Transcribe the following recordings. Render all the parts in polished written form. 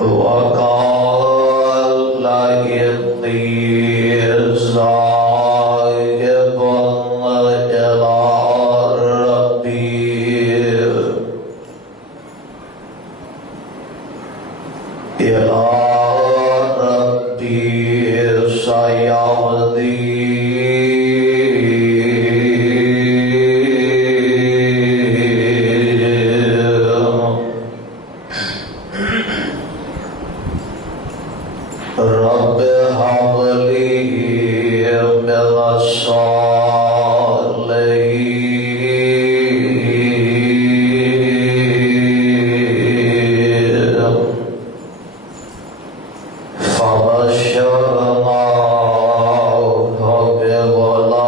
وقال إني ذاهب إلى ربي سيهدين رب هب لي من الصالحين فبشرناه بغلام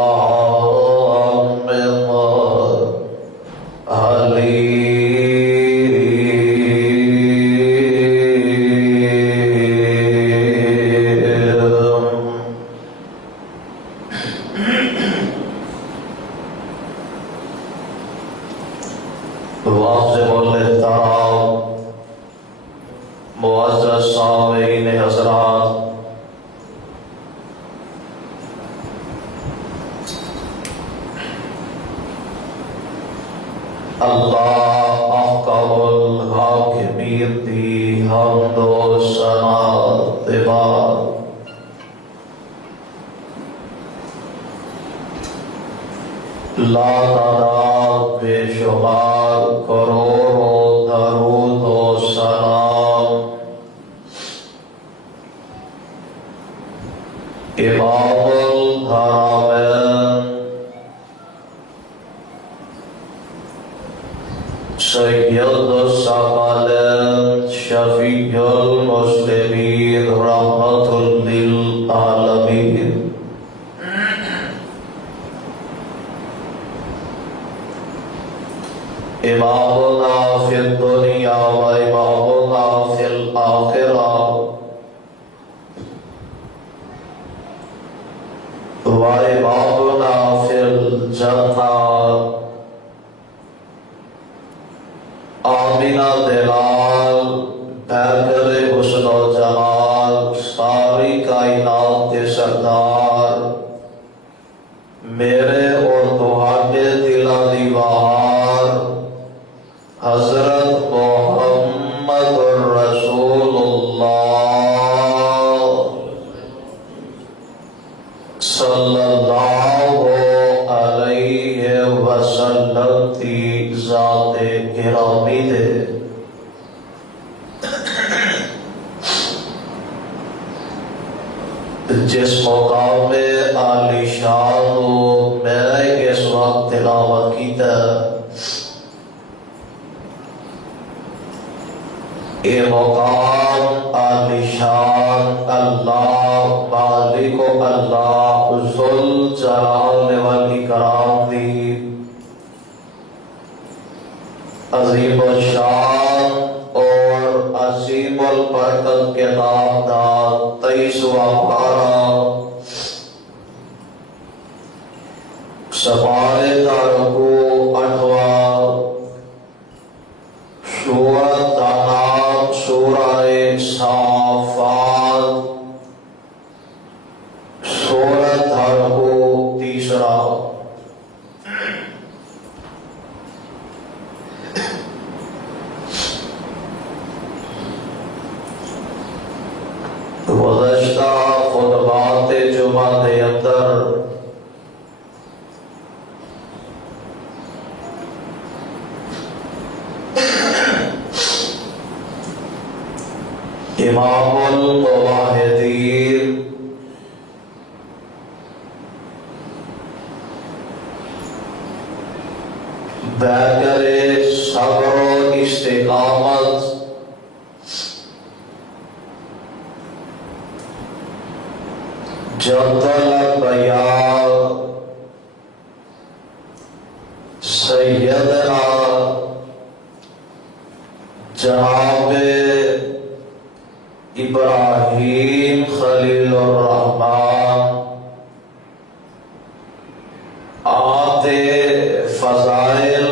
واجب الاحترام معزز سامعین حضرات، اللہ احکم الحاکمین دی حمد و ثنا دے بعد لا تعداد بے شمار کروڑوں درود و سلام امام الحرمین سید الثقلین شفیع المسلمین رحمت للعالمین امامنا فی الدنیا و امامنا فی الآخرہ و امامنا فی الجنہ آمینہ دلال پیکر حسن و جمال ساری کائنات کے سردار میرے اور تمہارے دلوں دی بہار حضرت محمد رسول اللہ صلی اللہ علیہ وسلم کی ذات گرامی دے جس مقام عالی شان میں اس وقت تلاوت کیتا یہ مقام عالی شان اللہ مالک و اللہ ذل جلال والاکرام دی عظیم الشان اور عظیم البرکت کے نام دا 23واں پارہ سپارے کا رکوع 8واں سورت کا نام سورہ صافات سورت کا رکوع 3 گزشتہ خطبات جمعہ کے اندر امام الموحدین بغیر صبر و استقامت جد الانبیاء سیدنا جناب ابراہیم خلیل الرحمن آتے فضائل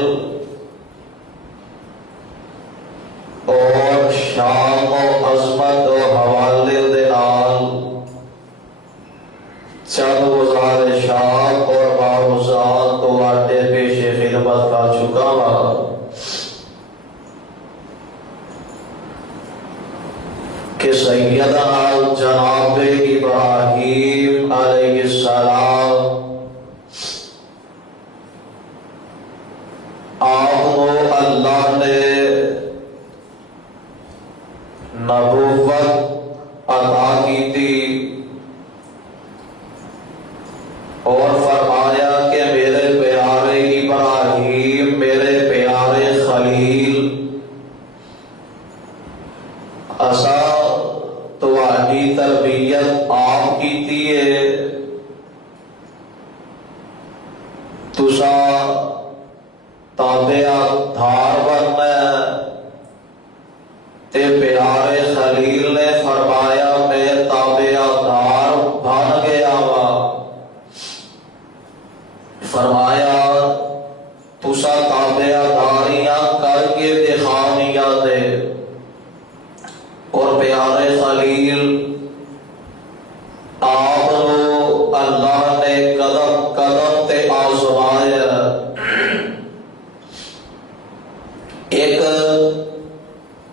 اور شان و عظمت کہ سیدنا جناب ابراہیم علیہ السلام آپ کو اللہ نے نبوت عطا کی تھی اور فرمایا کہ میرے پیارے ابراہیم، میرے پیارے خلیل، اسا تواڈی تربیت آپ کیتی ہے، تسا تابع دھار بننا ہے۔ تے پیارے خلیل نے فرمایا میں تابع دار بن گیا وا۔ فرمایا تسا تابع داریاں کر کے دکھانیاں دے۔ اور پیارے خلیل آپ کو اللہ نے قدم قدم تے آزمایا۔ ایک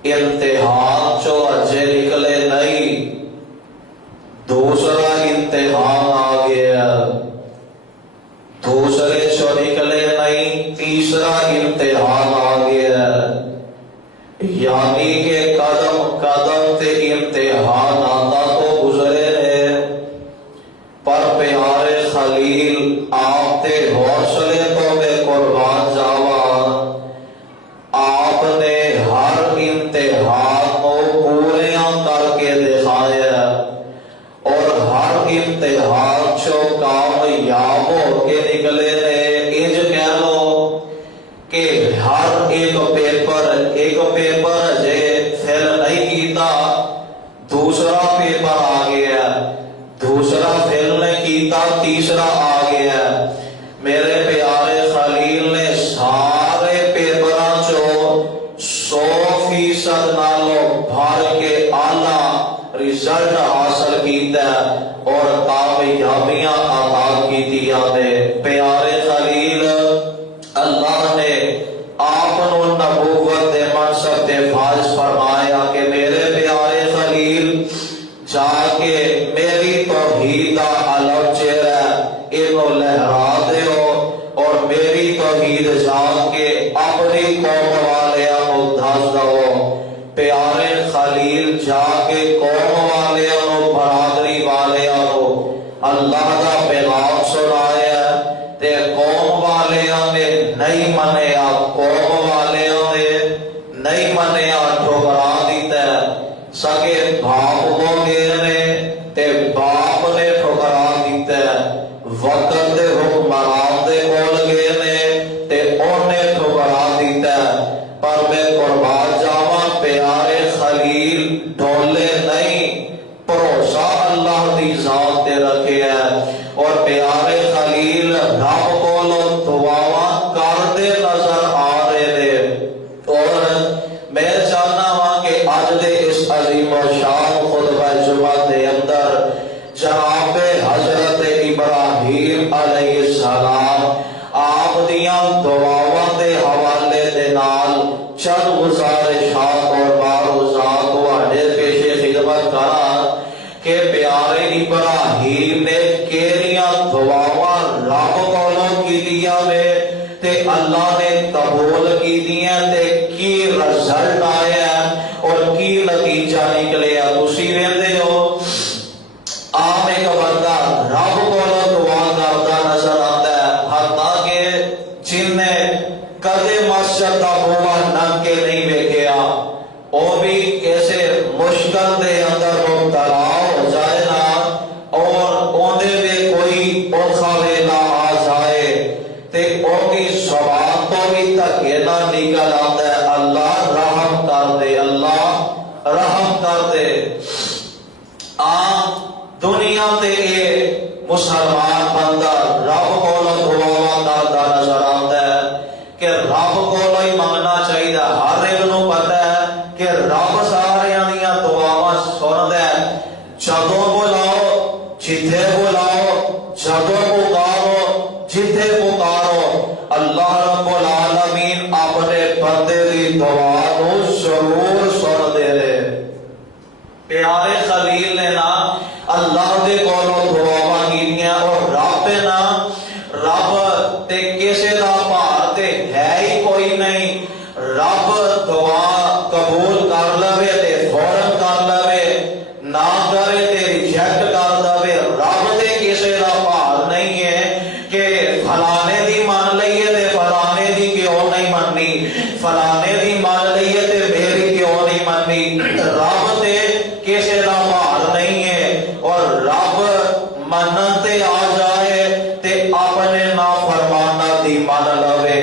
امتحان چو اجے نکلے نہیں، دوسرا امتحان آ گیا، دوسرے چو نکلے نہیں، تیسرا امتحان آ گیا۔ یعنی کہ قدم قدم تے امتحان آتا تو گزرے ہیں، پر پیارے خلیل آپ تے حوصلے تو میں قربان جاوا، آپ نے ہر امتحان کو پوریاں کر کے دکھایا اور ہر امتحان چو کامیاب ہو کے نکلے نے۔ انج کہہ لو کہ ہر ایک پیپر جے فیل نہیں کیتا، دوسرا پیپر آ گیا، دوسرا فیل نہیں کیتا، تیسرا آ گیا۔ میرے پیارے خلیل نے سارے پیپراں چو 100% نالوں بھر کے اعلیٰ رزلٹ حاصل کیتا اور کامیابیاں عطا کیتیاں نے۔ پیارے خلیل اللہ نے آپ کو نبوت دے منصب تے فائز فرمایا کہ میرے پیارے خلیل جا کے میری توحید دا علم چہرہ انہوں لہرا دیو اور میری توحید جا کے اپنی قوم والیاں کو دھس دو۔ پیارے خلیل جا کے قوم والیاں کو، برادری والیاں کو اللہ دا پیغام سنایا تے قوم والیاں نے نہیں منیا، قوم والیاں نے نہیں منیا، ٹھکرا دیتا ہے۔ سگے باپ کو گئے نے تے باپ نے ٹھکرا دیتا ہے، وقت دے حکمران دے کول گئے نے تے انہیں ٹھکرا دیتا ہے۔ پر میں قربان جاواں پیارے خلیل ڈولے نہیں، بھروسہ اللہ دی ذات تے رکھے ہے اور پیارے خلیل رب کولوں دعاواں کردے نظر آ رہے نے۔ اور میں چاہنا ہاں کہ اج دے اس عظیم و شان خطبہ جمعہ دے اندر جناب حضرت ابراہیم علیہ السلام آپ دیاں دعاواں دے حوالے دے نال چند گزارشات اور معروضات تواڈے پیش خدمت کراں کہ پیارے ابراہیم نے کیڑیاں دعاواں رب کولوں کیتیاں نے تے اللہ نے قبول کیتیاں تے کی رزلٹ آیا اور کی نتیجہ نکلیا۔ تسی ویندے ہو عام ایک بندہ رب کولوں دعا کردا نظر آتا ہے، حتیٰ کہ جن نے کدے مسجد دا بوا ننگ کے نہیں ویکھیا، وہ بھی ایسے مشکل دے اندر مبتلا ہو جائے نا اور اوندے میں کوئی اوکھا ویلا آ جائے تے اونی زبان تو بھی دھکے نہ نکل آتا ہے، اللہ رحم کر دے، اللہ رحم کر دے۔ دنیا تے اے مسلمان بندہ رب کولوں دعا کردا نظر آتا ہے کہ رب کولوں ہی منگنا چاہیے۔ ہر ایک نوں پتہ ہے کہ رب ساریاں دیاں دعاواں سندا ہے، جدوں بلاؤ جتھے بلاؤ، جدوں پکارو جتھے پکارو، اللہ رب العالمین اپنے بندے دی دعا نو ضرور سن دے۔ پیارے خلیل نے نا اللہ دے کولوں دعاواں کیتیاں اور رب نا رب تے کسے دا بھار تے ہے ہی کوئی نہیں. رب دعا قبول کر لوے تے فوراً کر لوے، نہ کرے تے ریجیکٹ کر دے. رب تے کسے دا بھار نہیں ہے کہ فلانے دی مان لئیے تے فلانے دی کیوں نہیں مننی، فلانے دی مان لئیے تے میری کیوں نہیں مننی. رب تے کسے دا بھار نہیں ہے. اور رب منن تے آ جائے تے اپنے نافرمانہ دی من لوے،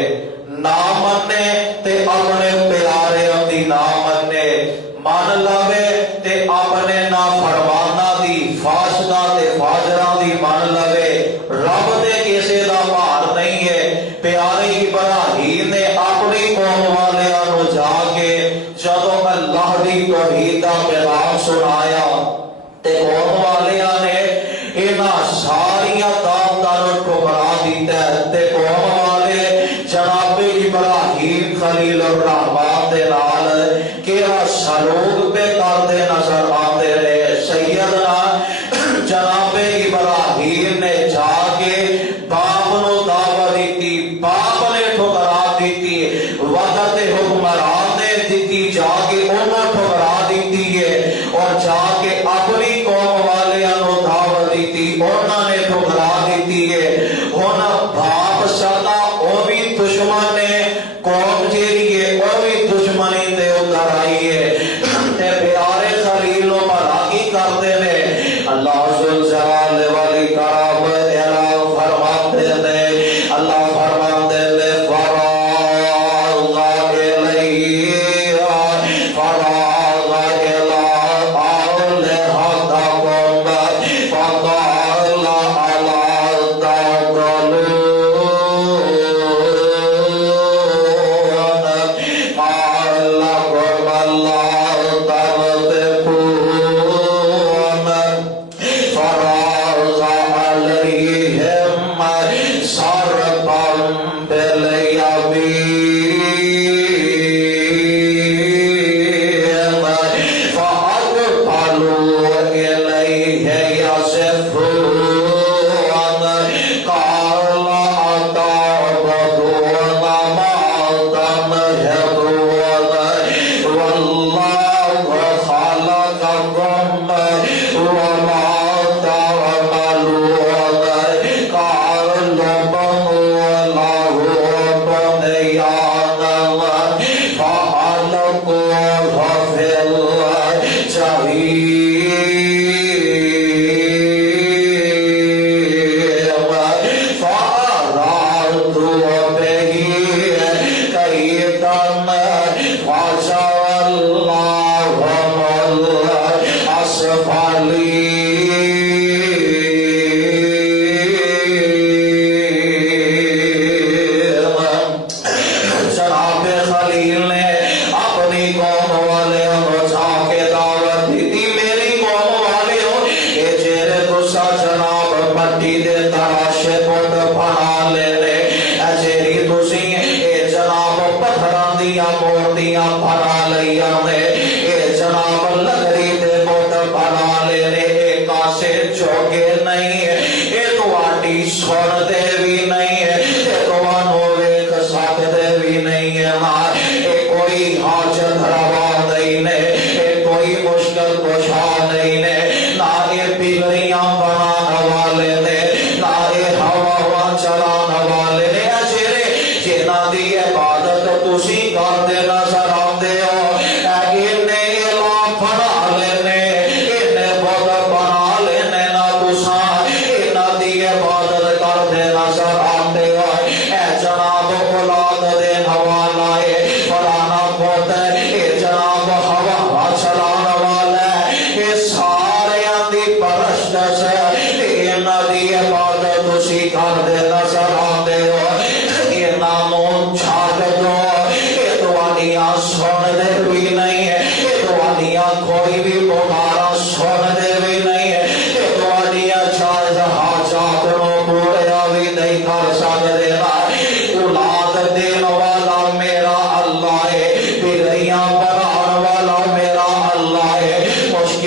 نہ منے تے اپنے پیاریاں دی نہ منے، من لوے تے اپنے نافرمانہ دی فاسقاں تے فاجراں دی من لوے. رب تے کسے دا بھار نہیں ہے. پیارے ابراہیم نے اپنی قوم والیاں نو جا کے جدوں اللہ دی توحید دا پیغام سنایا تے قوم والیاں نے انہاں ساریاں دعوتاں نو ٹھکرا دتا تے قوم والے جناب ابراہیم خلیل الرحمن دے نال کیڑا سلوک پہ کردے نظر آتے رہے. سیدنا جناب ابراہیم نے جا کے باپ نو دعوت دیتی، باپ نے ٹھکرا دیتی. وقت حکمران نے دیتی، جا کے انہوں ٹھکرا دیتی ہے. اور جا کے اپنی قوم والیاں نو دعوت دیتی، انہوں نے ٹھکرا دیتی ہے. ہن باپ سدا او بھی دشمن ہے، قوم جیڑی ہے او بھی دشمنی تے اتر آئی ہے. تے پیارے خلیل نو بھلا کی کردے نے اللہ ذوالجلال والاکرام اعلان فرماتے نے. اللہ فرماتے نے فراغ الیہ فراغ الی آلہتکم فقال الا تعقلون قال لكم اللہ تنطقون. فراغ علیہم ضربا بالیمین فأقبلوا الیہ یزفون. قال اتعبدون ما تنحتون واللہ خلقکم وما تعملون. قال بنوا له بنيانا فألقوه في الجحيم فأرادوا به كيدا فجعلناهم الأسفلين. جناب خلیل نے اپنی قوم والیاں نو جا کے دعوت دیتی، میری قوم والیوں اے جیرے تسا جناب مٹی دے تراشے پٹ بنا لے لے، اے جیری تسی اے جناب پتھراں دیاں مورتیاں بنا لیاں نے، اے جناب لکڑی دے پٹ بنا لے لے. اے کاسے چوکے نہیں ہے، اے تواڈی سن دے بھی نہیں ہے، اے تانوں ویکھ سکدے بھی نہیں ہے. اے کوئی حاجت روا نہیں نے، اے کوئی مشکل کشا نہیں نے، نہ اے بگڑیاں بنانے والے نے، نہ اے ہوا چلانے والے نے. جیڑے جنہاں دی عبادت تسی کردے نظر آندے ہو، اینے اعلان بنا لینے، اینے بت بنا لینے نہ تساں انہاں دی عبادت کردے نظر آندے ہو. اے جناب اولاد دین والا ہے، فلانا پوت ہے، اے جناب ہوا چلانے والا ہے، اے سارے دی پرستش ہے.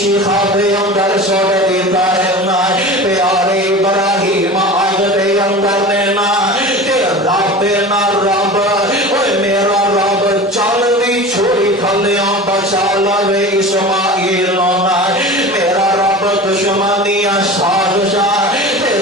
چیخا دے اندر سوڑ دیتا ہے نا پیارے ابراہیم آگ دے اندر نے نا کہ رب نا رب اوے میرا رب چل دی چھوڑی کھلیاں بچا لوے اسماعیل نا میرا رب دشمنیاں سازشاں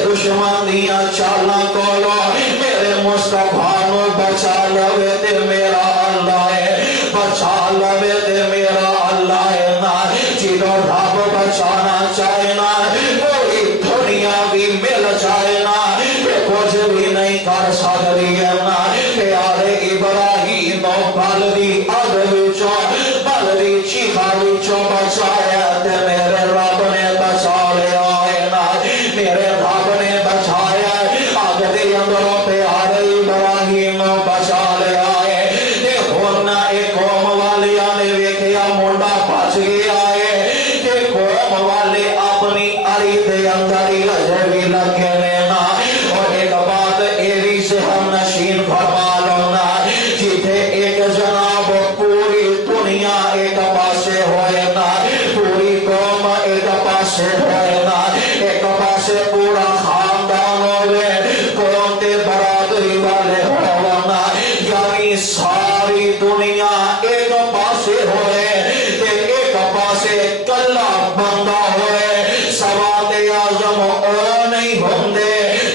دشمنیاں چالاں کولو میرے مصطفیٰ نو بچا لوے تے میرا اللہ ہے بچا لوے تے میرا اللہ ہے نا جدو رب بچانا چاہے نا کوئی دنیا بھی مل جائے نا کہ کچھ بھی نہیں کر سکتی ہے نا پیارے ابراہیم بلدی اگ وچوں بلدی چیخا وچوں بچایا تے میرے رب نے بچا لیا ہے نا میرے رب نے بچایا اگ دے اندروں پیارے ابراہیم بچا لیا ہے تے ہن ایک قوم والیاں نے ویکھیا منڈا بچ گیا ہے کہ قوم والے اپنی اڑی دے اندر ہی اجے بھی لگے نے نا اور ایک بات ایوی سے ہم نشین فرما لو نا جتھے ایک جناب پوری دنیا ایک پاسے ہوئے نا پوری قوم ایک پاسے ہوئے نا ایک پاسے پورا خاندان ہوئے قوم تے برادری والے ہونا یعنی ساری دنیا ایک پاسے ہوئے تے ایک پاسے کلا بندہ ہوئے سواد اعظم او نہیں ہوندے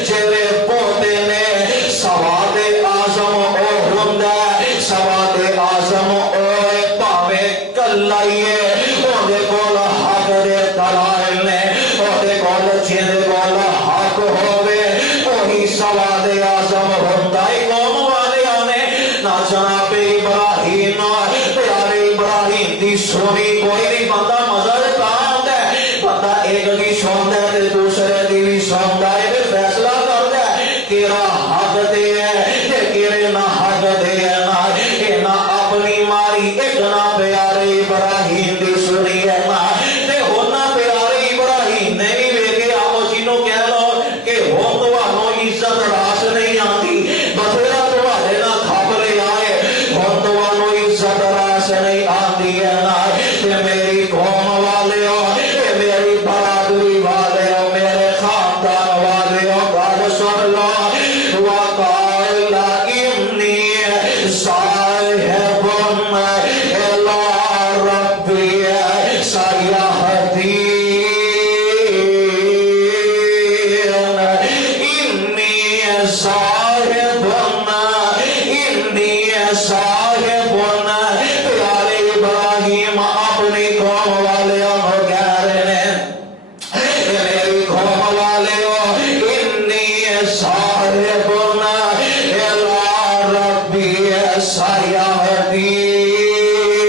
جیرے پوتے نے سواد اعظم او ہوندہ سواد اعظم اوے پاوے کلائیے اوہ کول حق دے دلائل نے اوہ کول جیدے کول حق ہوئے وہی سواد اعظم ہوندہ قوم والے آنے نا جناب ابراہیم پیارے ابراہیم دی سونی کوئی نہیں بندہ مزہ دیتا ہوتا ہے بندہ ایک کی سوندا ہے تے دوسرے دی بھی سوندا ہے پھر فیصلہ کرتا ہے کیڑا حق دے ہے تے کیڑے نہ حق دے ہے نا اے نہ اپنی ماری ایک نہ پیارے ابراہیم دی سنی ہے نا تے ہونا پیارے ابراہیم نے بھی ویکھے آو جنوں کہہ لو کہ ہن تہانوں عزت راس نہیں آندی بتھیرا تہاڈے نال کھپ لے آئے ہن تہانوں عزت راس نہیں آندی ہے نا تے میری قوم والے ہو تے میری برادری والے ہو میرے خاندان والے ہو گل سن لو وقال انی صاحب الی ربی سیہدین انی صاحب پیارے ابراہیم اپنی قوم والے ہو کہہ رہے ہیں میری قوم والے ہو انی صاحب الی ربی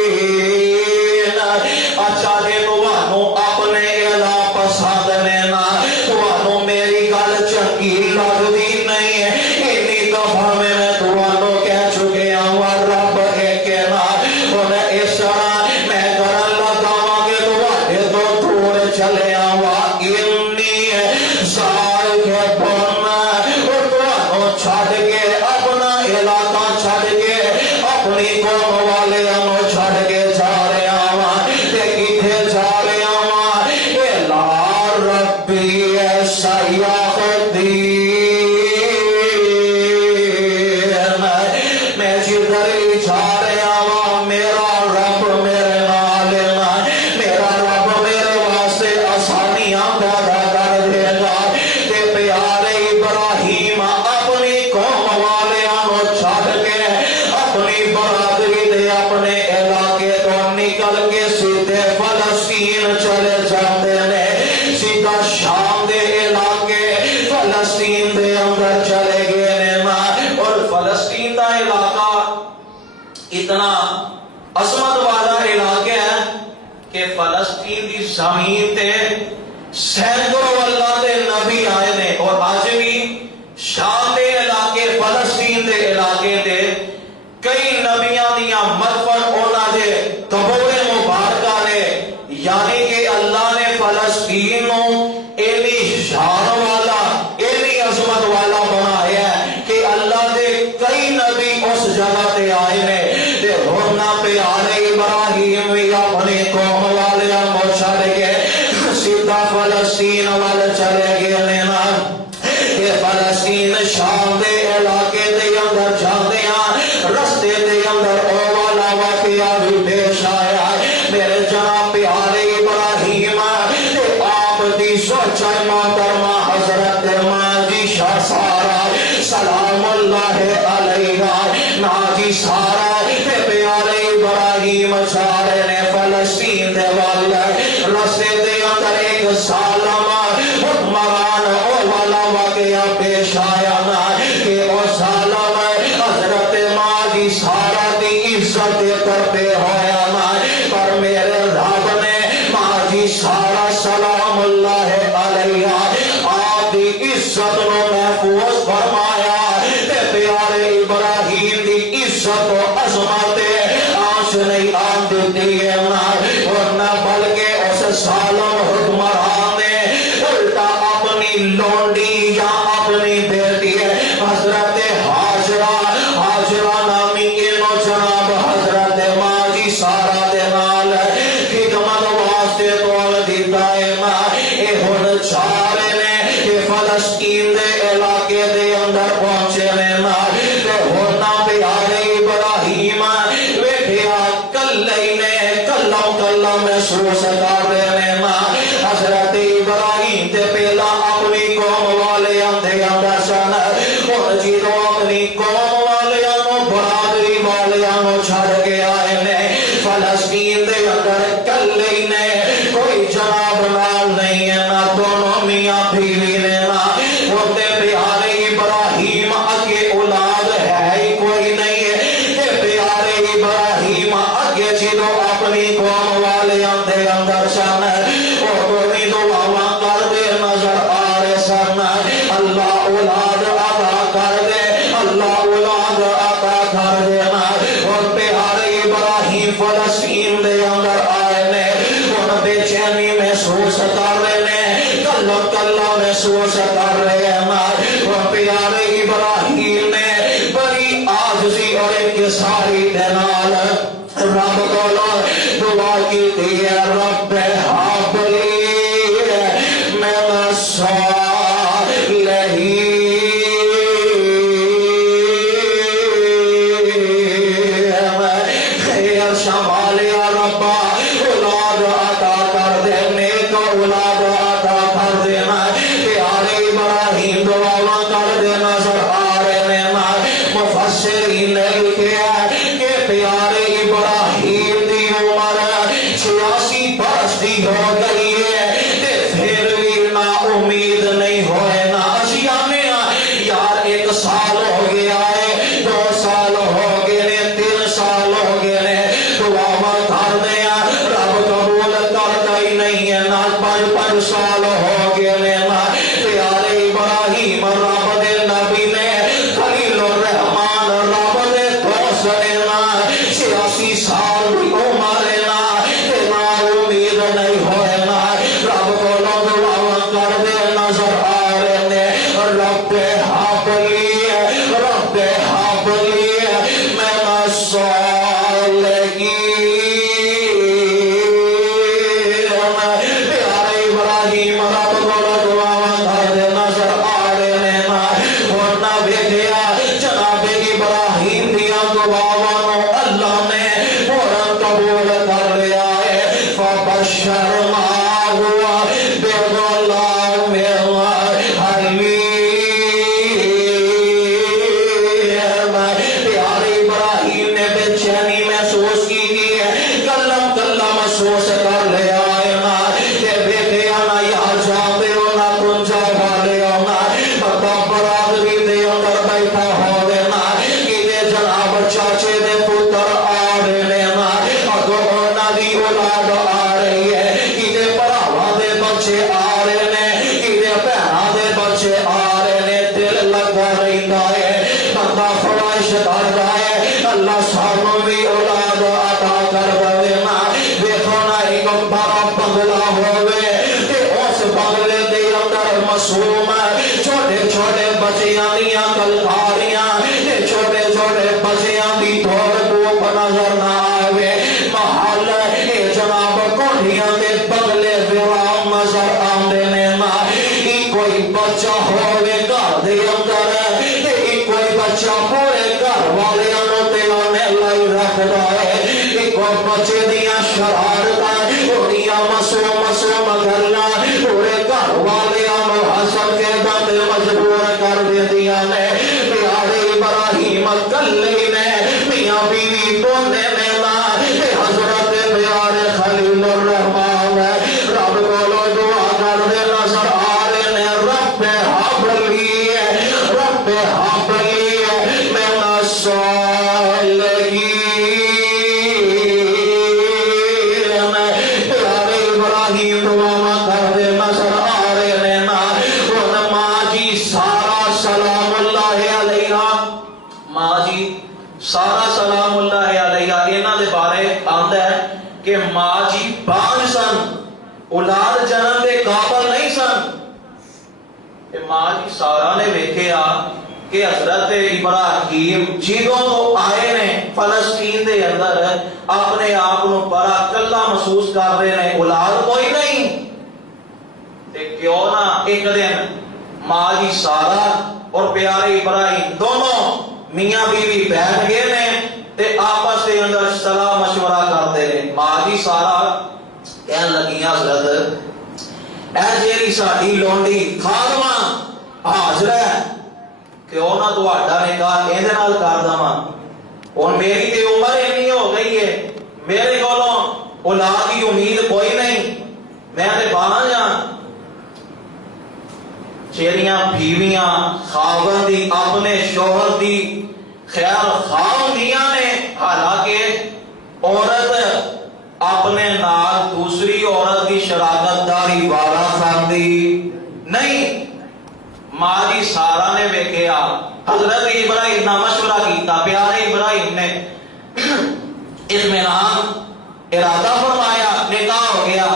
سیہدین اچھا جی تمہانوں اپنے الا پسند نے نا تمہانوں میری گل چنگی لگدی نہیں ہے انی دفعہ میں تمہانوں کہہ چکے ہوں رب ایک نا اور اس طرح میں کرن لگا کہ تمہارے تو دور چلے آواں انی صاحب اور تمہانوں چھڈ کے اپنا علاقہ چھڈ کے اپنی قوم والے ہم چھڈ کے جا رہے آواں تے کتھے جا رہے آواں الی ربی سیہدین میں جدھر ہی جا رہے آواں میرا رب میرے نال نا میرا رب میرے واسطے آسانیاں پیدا کر دے گا تے پیارے ابراہیم اپنی قوم والیاں نو چھڈ کے اپنی برادری دے اپنے علاقے تو نکل کے سیدھے فلسطین چلے جاتے نے سیدھا شام دے علاقے فلسطین دے اندر چلے گئے نے نا اور فلسطین دا علاقہ اتنا عظمت والا علاقہ ہے کہ فلسطین دی زمین تے سینکڑوں اللہ دے نبی آئے نے اور آج بھی شام دے علاقے فلسطین دے علاقے تے کئی نبیاں دیاں مدفن اونا دے قبور مبارکہ نے یعنی کہ اللہ نے فلسطین نو اینی شان والا اینی عظمت والا بنایا ہے کہ اللہ دے کئی نبی اس جگہ تے آئے نے تے ہونا پیارے ابراہیم بھی اپنی قوم والے چھڈ کے فلسطین والے چلے گئے لینا کہ فلسطین شام دے علاقے دے اندر جاندے ہیں رستے دے اندر او والا واقعہ بھی پیش آیا میرے جناب پیارے ابراہیم تے آپ دی سوچائی محترمہ حضرت ماجی شاہ سارا سلام اللہ علیہ ناجی سارا تے پیارے ابراہیم چارے نے فلسطین دے والے رستے دے اندر ایک سالم حکمران او والا واقعہ پیش آیا نا کہ او سالم حضرت ماجی سارا دی عزت کرتے ہویا نا پر میرے رب نے ماجی سارا سلام اللہ علیہ آپ دی عزت نو محفوظ فرمایا تے پیارے ابراہیم دی عزت و عظمت آنچ نہیں آن دیتی ہے ورنہ بلکہ اس سالم حکمران نے الٹا اپنی لونڈی یا اپنی بیٹی حضرت حاجرہ نامی انو جناب حضرت ماجی سارا دے نال خدمت واسطے تول دیتا ہے اے ہن چارے نے کہ فلسطین دے علاقے دے اندر پہنچے نے تے ہن پیارے ابراہیم بیٹھیا کلے نے کلم محسوس کر رہے نے حضرت ابراہیم تے پہلا اپنی قوم والے اندے اندر سن ہن جدوں اپنی قوم والے برادری والے چھڑ کے آئے نے فلسطین دے اندر کلے نے کوئی جناب نال نہیں ہے نہ دونوں میاں بیوی نے نہ ہوتے پیارے ابراہیم اگے اولاد ہے ہی کوئی نہیں ہے کہ پیارے ابراہیم اگے جدو اپنی قوم والے اندے اندر سن وہ دونی دعاواں کر دے نظر آ رہے سن اللہ اولاد عطا کر دے اللہ اولاد عطا کر دے اور پیارے ابراہیم فلسطین دے اندر آئے نے ان بے چینی محسوس کر رہے نے کلہ محسوس کر رہے ہیں اور پیارے ابراہیم نے بڑی عاجزی اور انکساری دے نال رب کو دعا کی دی ہے رب ہاب لی من الصالحین خیر شمال یا ربا اولاد عطا کر دے نیک اولاد عطا کر دینا پیارے ابراہیم دعا کر دے نظر آ رہے ہیں مفسرین نے لکھا کہ پیارے ابراہیم دی عمر 86 برس دی ہو گئی ہے تے پھر بھی نا امید نہیں ہوئے نا اشیانے یار 1 سال ہو گیا ہے 2 سال ہو گئے نے 3 سال ہو گئے نے دعا کر دیا رب قبول کرتا ہی نہیں ہے نا 5 سال ہو گئے نے پیارے ابراہیم رب دے نبی نے خلیل الرحمن رب دے دوست نے 86 سال کی عمر نا امید نہیں ہوئے نا رب کو دعا کر دے نظر آ رہے نے رب ہاب لی من الصالحین پیارے ابراہیم رب کو دعا کر دے نظر آ رہے نے اور نہ بھیجیا جناب ابراہیم دیا دعاواں اللہ نے فوراً قبول کر لیا ہے فبشر ما ہوا بغلام حلیم پیارے ابراہیم نے بے چینی محسوس کی ہے کلم محسوس کر لیا ہے کہ بیٹے آنا یہاں جاتے ہو نہ کنجا والے ہونا بڑا برادری دے اندر بیٹھا ہو دینا کہ یہ جناب چاچے دے پتر آ رہے نا اگو ہونا دی اولاد آ رہی ہے کہ یہ پڑھاوا دے بچے آ رہے نے کہ یہ پہنا دے بچے آ رہے نے دل لگا رہتا ہے بندہ فرمائش کر رہا ہے اللہ سانوں بھی اولاد عطا کر دینا دیکھو نا ایک بڑا بنگلہ ہوئے کہ اس بنگلے دے اندر معصوم چھوٹے چھوٹے بچیاں دیاں کلکاریاں چھوٹے چھوٹے بچیاں دی تھوڑ دھوپ نظر نہ آوے محل جناب کوٹھیاں دے بنگلے ویران نظر آندے نے بچہ ہوئے گھر دے اندر ایک کوئی بچہ پورے گھر والے لانے لائی رکھتا ہے ایک بچے دیا شرارتیں اڑیاں مسوم گھرنا پورے گھر والے حسن کے دند مجبور کر دیتیاں نے پیارے ابراہیم کلی نے میاں بیوی دونے نے حضرت پیارے خلیل الرحمن رب بولو دعا کر دے نظر آ رہے نے رب حبلی من الصالحین پیارے ابراہیم دعا کر دے نظر آ رہے نے ان ماں جی سارا سلام اللہ علیہ ماں جی سارا سلام اللہ علیہ انہاں دے بارے آندا ہے کہ ماں جی بانج سن اولاد جنم دے قابل نہیں سن کہ ماں جی سارا نے ویکھیا کہ حضرت ابراہیم جدوں تو آئے نے فلسطین دے اندر اپنے آپ کو بڑا کلا محسوس کر رہے نے اولاد کوئی نہیں تے کیوں نہ ایک دن ماں جی سارا اور پیارے ابراہیم دونوں میاں بیوی بیٹھ گئے نے تے آپس کے اندر صلاح مشورہ کرتے ہیں ماں جی سارا کہن لگیاں حضرت اے جیڑی ساڈی لونڈی خادمہ حاضر ہے کیوں نہ تہاڈا نکاح ایندے نال کر داواں ہن میری تے عمر اتنی ہو گئی ہے میرے کولوں اولاد کی امید کوئی نہیں میں تے بانج ہاں چیریاں بیویاں خاوند دی اپنے شوہر دی خیر خواہ دیاں نے حالانکہ عورت اپنے نال دوسری عورت کی شراکت داری وارا کردی نہیں ماں جی سارا نے ویکھیا حضرت ابراہیم نہ مشورہ کیتا پیارے ابراہیم نے اطمینان ارادہ فرمایا نکاح ہو گیا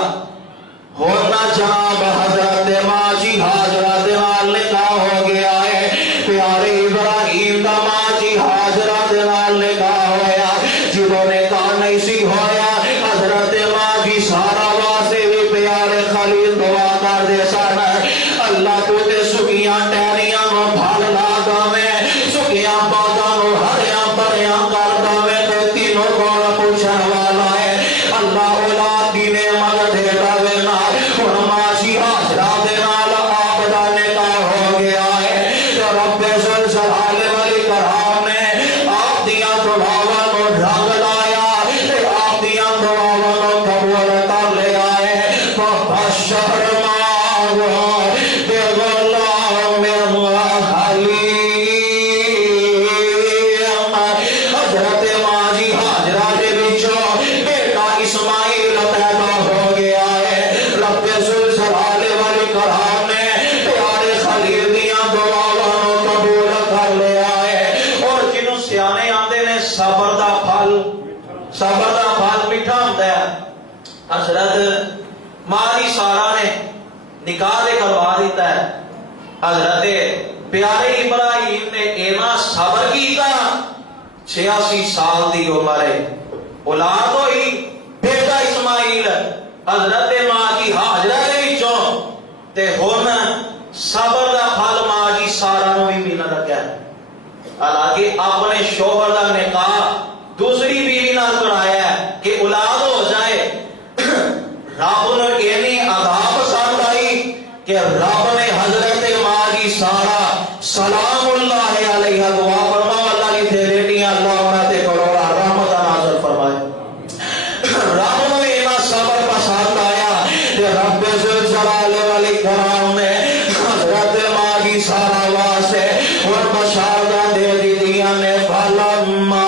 ہونا جناب حضرت ماں جی حاضرہ دے نال نکاح ہو گیا ہے پیارے ابراہیم دا ماں جی حاضرہ دے نال نکاح ہویا جدوں نکاح نہیں سی ہویا حضرت ماں جی سارا واسطے بھی پیارے خلیل دعا کر دے سن اللہ تو تے سکیاں ٹہنیاں نو پھل لا داویں سکیاں باغاں نو ہریاں بھریاں کر داویں تے تینوں کول پوچھن والا ہے اللہ اولاد دی نعمت دے داویں نا ہن ماں جی حاضرہ دے نال آپ دا نکاح ہو گیا ہے تے رب ذوالجلال والاکرام نے آپ دیاں دعاواں نو رنگ لایا تے آپ دیاں دعاواں نو قبول کر لیا ہے فبشر صبر دا پھل میٹھا ہوتا ہے حضرت ماں سارا نے نکاح دے کروا دیتا ہے حضرت پیارے ابراہیم نے اینا صبر کیتا 86 سال دی عمر ہے اولاد ہوئی بیٹا اسماعیل حضرت ماں جی حاجرہ دے وچوں تے ہن صبر دا پھل ماں جی سارا نو بھی ملن لگا حالانکہ اپنے شوہر دا نکاح دوسری بیوی نال کرایا ہے کہ اولاد ہو جائے رب نے اینی عذاب پسند آئی کہ رب نے حضرت ماں جی سارا سلام اللہ علیہ دعا فرما اللہ کی تیرے دیا اللہ انہاں تے کروڑا رحمت نازل فرمائے رب نے اینا صبر پسند آیا کہ رب ذوالجلال والاکرام نے حضرت ماں جی سارا واسطے اور بشارت دے دیا نے فلما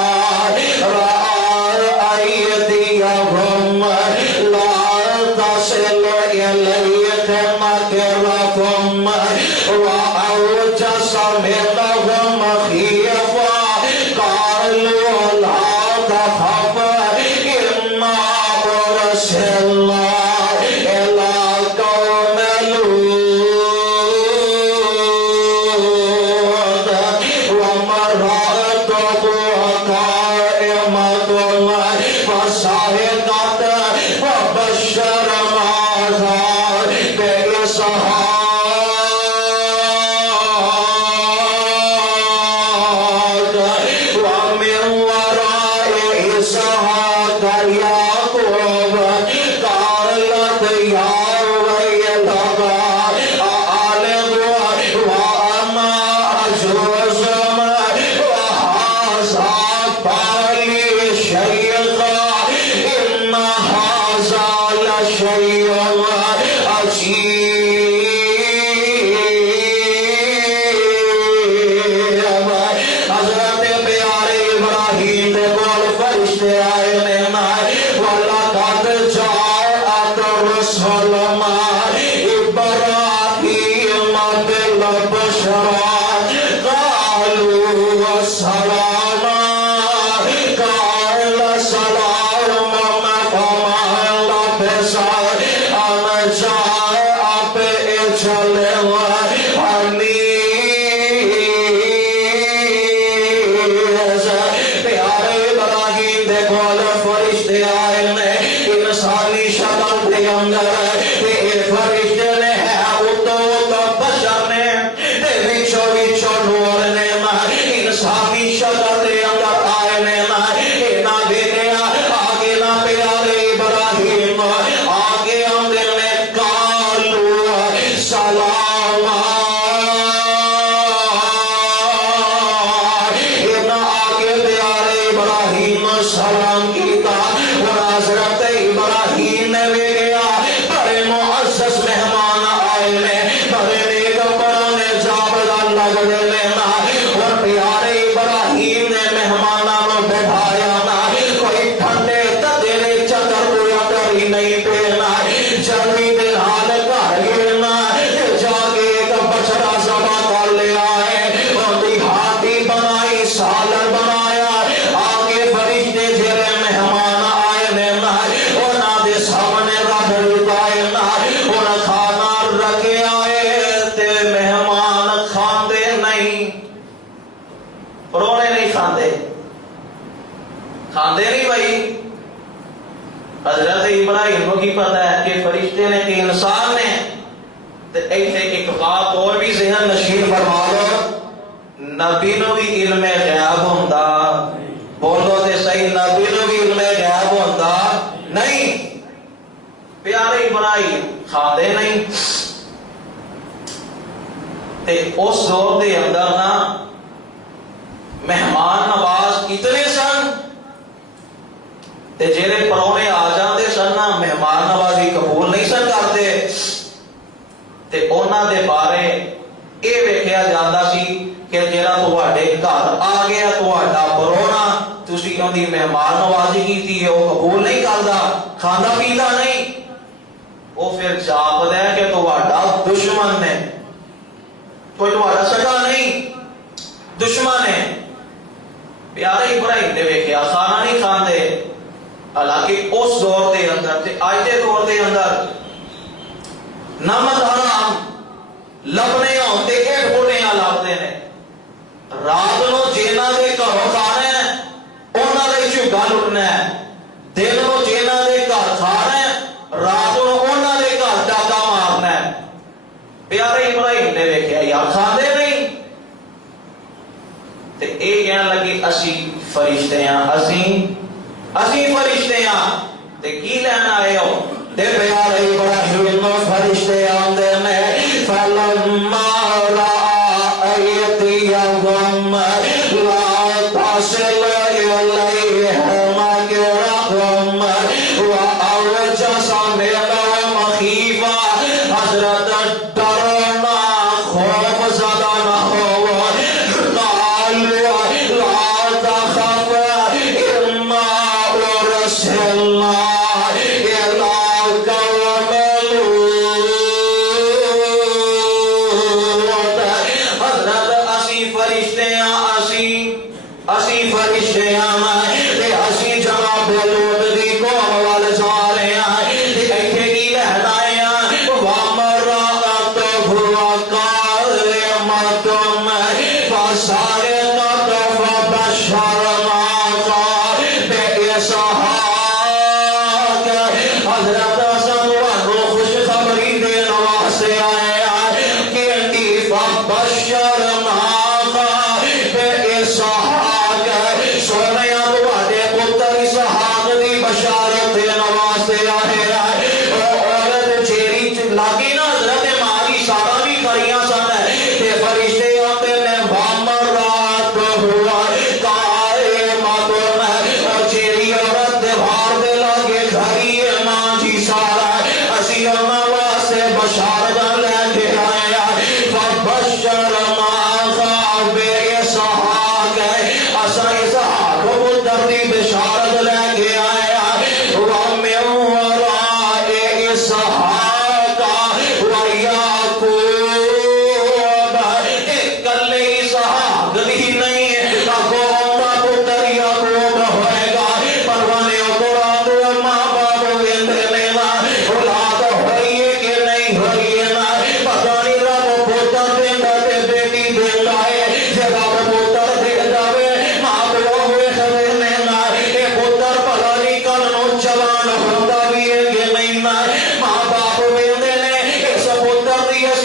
سلام ابراہیم بالبشرى قالوا السلام قال سلام فما لبث ان جاء بعجل حنیذ پیارے ابراہیم دے کول فرشتے آئے نے انسانی شکل دے اندر فرشتے نے ہے اتو بشر نے وچو وچو نور نے انسانی شکل دے اندر آئے نے نہ دیکھا آگے نہ پیارے ابراہیم آگے آندے نے قالو سلام آگے پیارے ابراہیم سلام کیتا اور حضرت ابراہیم نے بھی گیا بڑے معزز مہمان آئے نے بڑے نیک بڑے جابدہ لگ دے لینا اور پیارے ابراہیم نے مہمانوں کو بٹھایا نہ کوئی ٹھنڈے تدیرے چکر کوئی کری نہیں پینا جلدی دن حال کر گرنا جاگے ایک بچڑا زبا کر لے آئے اور دیہاتی بنائی سالن بنایا آگے فرشتے جیرے مہمان آئے نے اور نہ دے سامنے رب رکائے نہ اور کھانا رکھے آئے تے مہمان کھاندے نہیں پرونے نہیں کھاندے نہیں بھائی حضرت ابراہیم کو کی پتہ ہے کہ فرشتے نے کہ انسان نے ایک بات اور بھی ذہن نشین فرما لو نبی نو بھی علم غیب ہوندا بولو تے صحیح نبی نو بھی علم غیب ہوندا نہیں پیارے ابراہیم کھاندے نہیں تے اس دور دے اندر نا مہمان نواز اتنے سن تے جیرے پرونے آ جاندے سن نا مہمان نوازی قبول نہیں سن کرتے تے اونا دے بارے اے ویکھیا جاندا سی کہ جیڑا تواڈے گھر آ گیا تواڈا پرونا تسی اودی مہمان نوازی کیتی ہے او قبول نہیں کردا کھاندا پیندا نہیں او پھر جاپدا ہے کہ تواڈا دشمن ہے کوئی تواڈا سگا نہیں دشمن ہے پیارے ابراہیم نے ویکھیا کھانا نہیں کھاندے حالانکہ اس دور دے اندر تے اج دے دور دے اندر نمک حرام لبنے ہوتے ایک بڑیاں لبتے ہیں رات نو جینا دے گھروں کھانا ہے انہاں دے چوگا لٹنا ہے دن نو جینا دے گھر کھانا ہے رات نو انہاں دے گھر ڈاکا مارنا ہے پیارے ابراہیم نے ویکھیا یار کھاندے نہیں تے اے کہن لگی اسی فرشتے ہیں اسی فرشتے ہیں تے کی لینا آئے ہو تے پیارے ابراہیم فرشتے آندے نے فلما رأى أيديهم لا تصل إليهم مكرهم وأوجس منهم خيفة حضرت ڈرنا خوف زدہ نہ ہو قالوا لا تخف إنا أرسلنا إلى قوم لوط حضرت اسی فرشتے ہیں اسی جناب لوط دی قوم وال جا رہے ہیں ایتھے کی لہدا ہے وامرأتہ قائمۃ فصارت فبشرناها بإسحاق حضرت سنوان کو خوشخبری دینے واسطے آئے کہ فبشرناها بإسحاق سونیا تواڈے پتر اسحاق دی بشارت دینے واسطے آئے عورت جیری لاگی نا حضرت ماری سارا بھی کریاں سن تے فرشتے آتے نے وامرات ہوا قائمۃ اور جیری عورت دیوار دے لاگے کھڑی ہے ماں جی سارا اسی انہاں واسطے بشارت لے کے آیا فبشرناها بإسحاق اسا اسحاق کو درد بشارت لے کے آیا ومن وراء اسحاق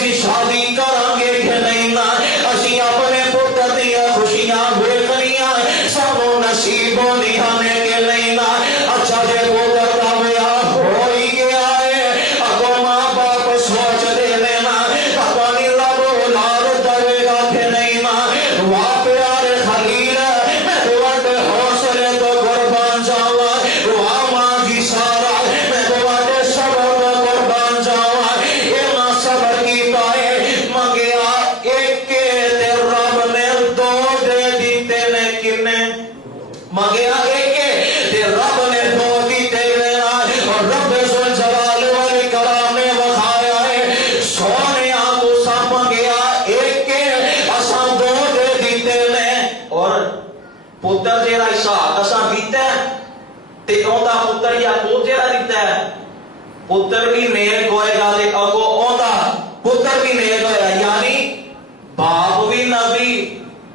اسی شادی کرانگے کہ نہیں نا اسی اپنے پتر دیا خوشیاں بیٹھنیاں سانو نصیب ہونی کہ نہیں نا اچھا جے پتر کامیاب ہو ہی گیا ہے اگو ماں باپ سوچ دے لینا پتہ نہیں رب اولاد دے گا کہ نہیں نا واہ پیارے خلیل میں تو وڈے حوصلے تو قربان جاوا واہ ماں جی سارا میں تو وڈے صبر تو قربان جاوا اے ماں صبر کیتا ہے منگیا ایک کے تے رب نے دو دے دیتے نے کنے منگیا ایک کے تے رب نے دو دیتے لینا اور رب ذل جلال والاکرام نے وکھایا ہے سونے تو سب منگیا ایک کے اساں دو دے دیتے نے اور پتر جیڑا اسحاق اساں دیتا ہے تے اوندا پتر یعقوب جیڑا دیتا ہے پتر بھی نیک ہوئے گا تے اگو اوندا پتر بھی نیک ہوئے گا یعنی باپ بھی نبی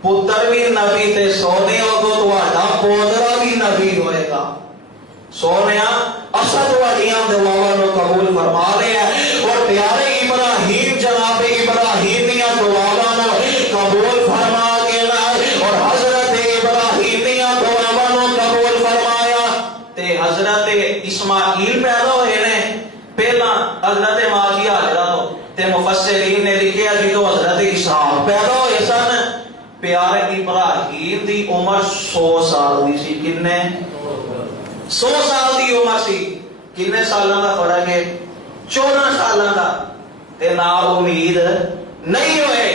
پتر بھی نبی تے سونے اگو تہاڈا پوترا بھی نبی ہوئے گا سونیا اساں تہاڈیاں دعاواں نو قبول فرما لیا اور پیارے ابراہیم جناب ابراہیم دیاں دعاواں نو قبول فرما کے اور حضرت ابراہیم دیاں دعاواں نو قبول فرمایا تے حضرت اسماعیل پیدا ہوئے نے پہلا حضرت ماجی حاجرہ تو تے مفسرین نے لکھیا جدو حضرت اسحاق پیدا ہوئے سن پیارے ابراہیم دی عمر 100 سال دی سی کنے 100 سال دی عمر سی کنے سالاں دا فرق ہے 14 سالاں دا تے نا امید نہیں ہوئے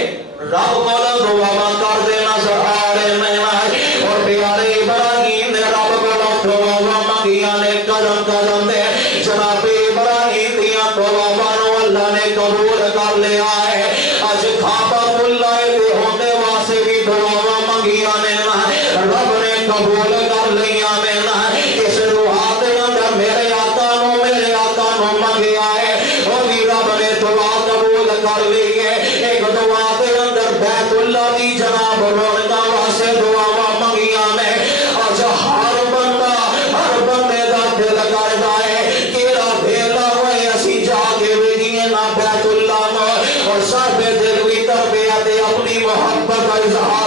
رب کو دعا کر دے نظر آ رہے میں اور پیارے ابراہیم نے رب کو دعا مانگیاں نے قدم قدم دے جناب ابراہیم دیاں دعاواں نو اللہ نے قبول کر لیا ہے اج کھاپا اللہ دے ہوندے واسطے بھی دعاواں مانگیاں نے رب نے قبول کر لیا میں اس دعا دے اندر میرے آقا نو منگیا ہے او بھی رب نے دعا قبول کر لی ہے ایک دعا دے اندر بیت اللہ دی جناب رونقاں واسطے دعاواں منگیاں نے اج ہر بندے دا دل کردا ہے کیڑا ویلا ہوئے اسی جا کے ویکھیے نا بیت اللہ اور سب دل وی تربیت اپنی محبت کا اظہار